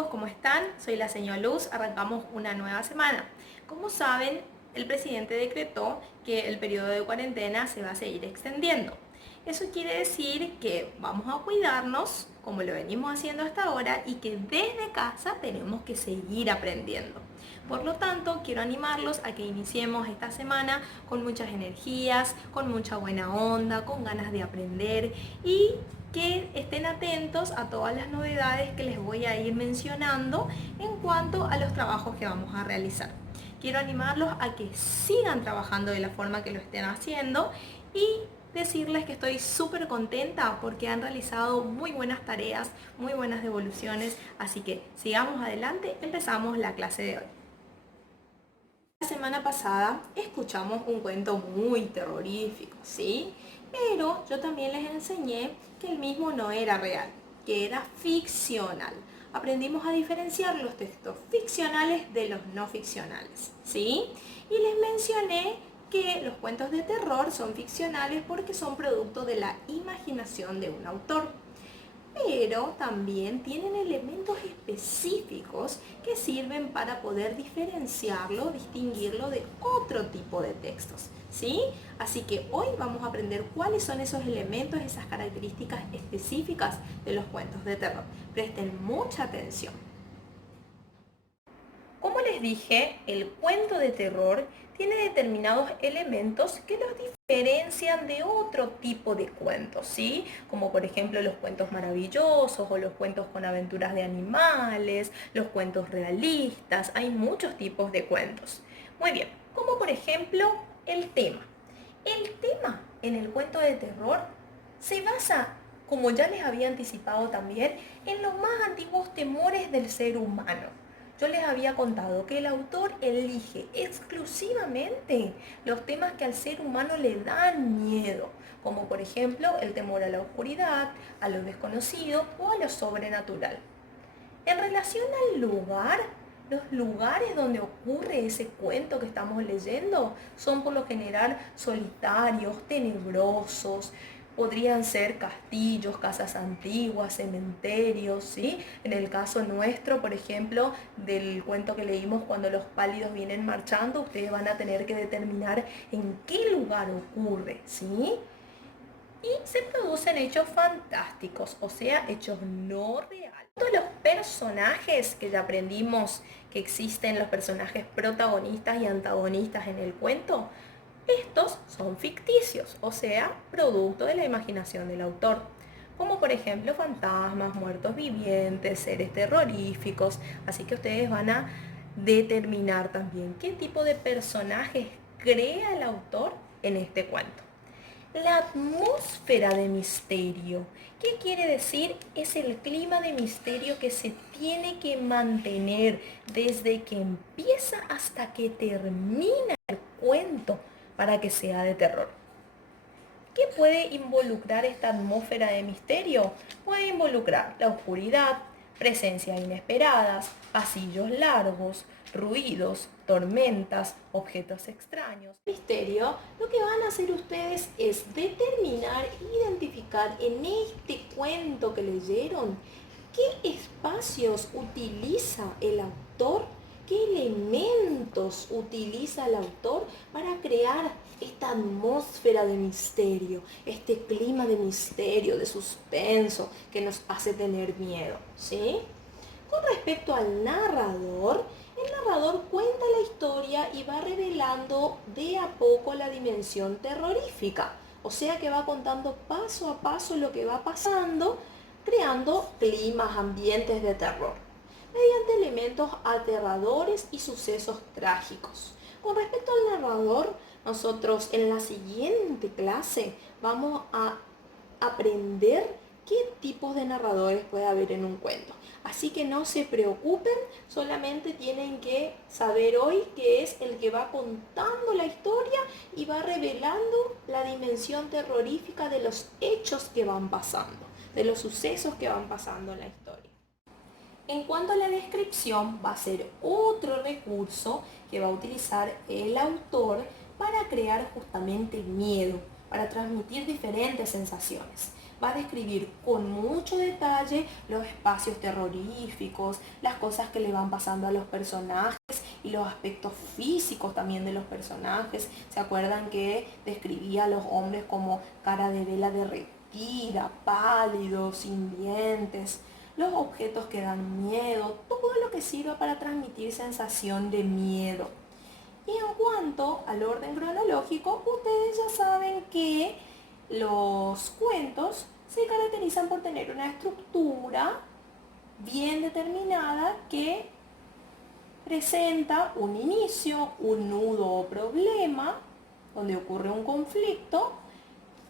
chicos, ¿cómo están? Soy la señora Luz, arrancamos una nueva semana. Como saben, el presidente decretó que el periodo de cuarentena se va a seguir extendiendo. Eso quiere decir que vamos a cuidarnos como lo venimos haciendo hasta ahora y que desde casa tenemos que seguir aprendiendo. Por lo tanto, quiero animarlos a que iniciemos esta semana con muchas energías, con mucha buena onda, con ganas de aprender y que estén atentos a todas las novedades que les voy a ir mencionando en cuanto a los trabajos que vamos a realizar. Quiero animarlos a que sigan trabajando de la forma que lo estén haciendo y decirles que estoy súper contenta porque han realizado muy buenas tareas, muy buenas devoluciones, así que sigamos adelante, empezamos la clase de hoy. La semana pasada escuchamos un cuento muy terrorífico, ¿sí? Pero yo también les enseñé que el mismo no era real, que era ficcional. Aprendimos a diferenciar los textos ficcionales de los no ficcionales, ¿sí? Y les mencioné que los cuentos de terror son ficcionales porque son producto de la imaginación de un autor, pero también tienen elementos específicos que sirven para poder diferenciarlo, distinguirlo de otro tipo de textos, ¿sí? Así que hoy vamos a aprender cuáles son esos elementos, esas características específicas de los cuentos de terror. Presten mucha atención. Como les dije, el cuento de terror tiene determinados elementos que los diferencian de otro tipo de cuentos, ¿sí? Como por ejemplo los cuentos maravillosos o los cuentos con aventuras de animales, los cuentos realistas, hay muchos tipos de cuentos. Muy bien, como por ejemplo el tema. El tema en el cuento de terror se basa, como ya les había anticipado también, en los más antiguos temores del ser humano. Yo les había contado que el autor elige exclusivamente los temas que al ser humano le dan miedo, como por ejemplo el temor a la oscuridad, a lo desconocido o a lo sobrenatural. En relación al lugar, los lugares donde ocurre ese cuento que estamos leyendo son por lo general solitarios, tenebrosos. Podrían ser castillos, casas antiguas, cementerios, ¿sí? En el caso nuestro, por ejemplo, del cuento que leímos cuando los pálidos vienen marchando, ustedes van a tener que determinar en qué lugar ocurre, ¿sí? Y se producen hechos fantásticos, o sea, hechos no reales. Todos los personajes que ya aprendimos que existen, los personajes protagonistas y antagonistas en el cuento, estos son ficticios, o sea, producto de la imaginación del autor, como por ejemplo fantasmas, muertos vivientes, seres terroríficos, así que ustedes van a determinar también qué tipo de personajes crea el autor en este cuento. La atmósfera de misterio. ¿Qué quiere decir? Es el clima de misterio que se tiene que mantener desde que empieza hasta que termina el cuento para que sea de terror. ¿Qué puede involucrar esta atmósfera de misterio? Puede involucrar la oscuridad, presencias inesperadas, pasillos largos, ruidos, tormentas, objetos extraños. Misterio, lo que van a hacer ustedes es determinar, identificar en este cuento que leyeron qué espacios utiliza el autor, qué elementos utiliza el autor para crear esta atmósfera de misterio, este clima de misterio, de suspenso que nos hace tener miedo, ¿sí? Con respecto al narrador, el narrador cuenta la historia y va revelando de a poco la dimensión terrorífica. O sea que va contando paso a paso lo que va pasando, creando climas, ambientes de terror, mediante elementos aterradores y sucesos trágicos. Con respecto al narrador, nosotros en la siguiente clase vamos a aprender qué tipos de narradores puede haber en un cuento. Así que no se preocupen, solamente tienen que saber hoy que es el que va contando la historia y va revelando la dimensión terrorífica de los hechos que van pasando, de los sucesos que van pasando en la historia. En cuanto a la descripción, va a ser otro recurso que va a utilizar el autor para crear justamente miedo, para transmitir diferentes sensaciones. Va a describir con mucho detalle los espacios terroríficos, las cosas que le van pasando a los personajes y los aspectos físicos también de los personajes. ¿Se acuerdan que describía a los hombres como cara de vela derretida, pálidos, sin dientes? Los objetos que dan miedo, todo lo que sirva para transmitir sensación de miedo. Y en cuanto al orden cronológico, ustedes ya saben que los cuentos se caracterizan por tener una estructura bien determinada que presenta un inicio, un nudo o problema, donde ocurre un conflicto,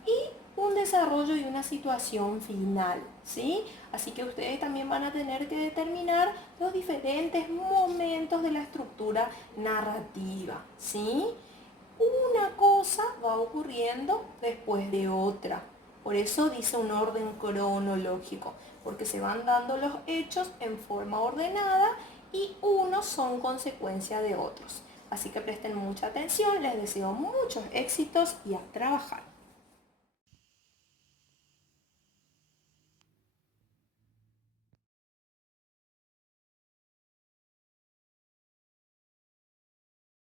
y un desarrollo y una situación final, ¿sí? Así que ustedes también van a tener que determinar los diferentes momentos de la estructura narrativa, ¿sí? Una cosa va ocurriendo después de otra. Por eso dice un orden cronológico, porque se van dando los hechos en forma ordenada y unos son consecuencia de otros. Así que presten mucha atención, les deseo muchos éxitos y a trabajar.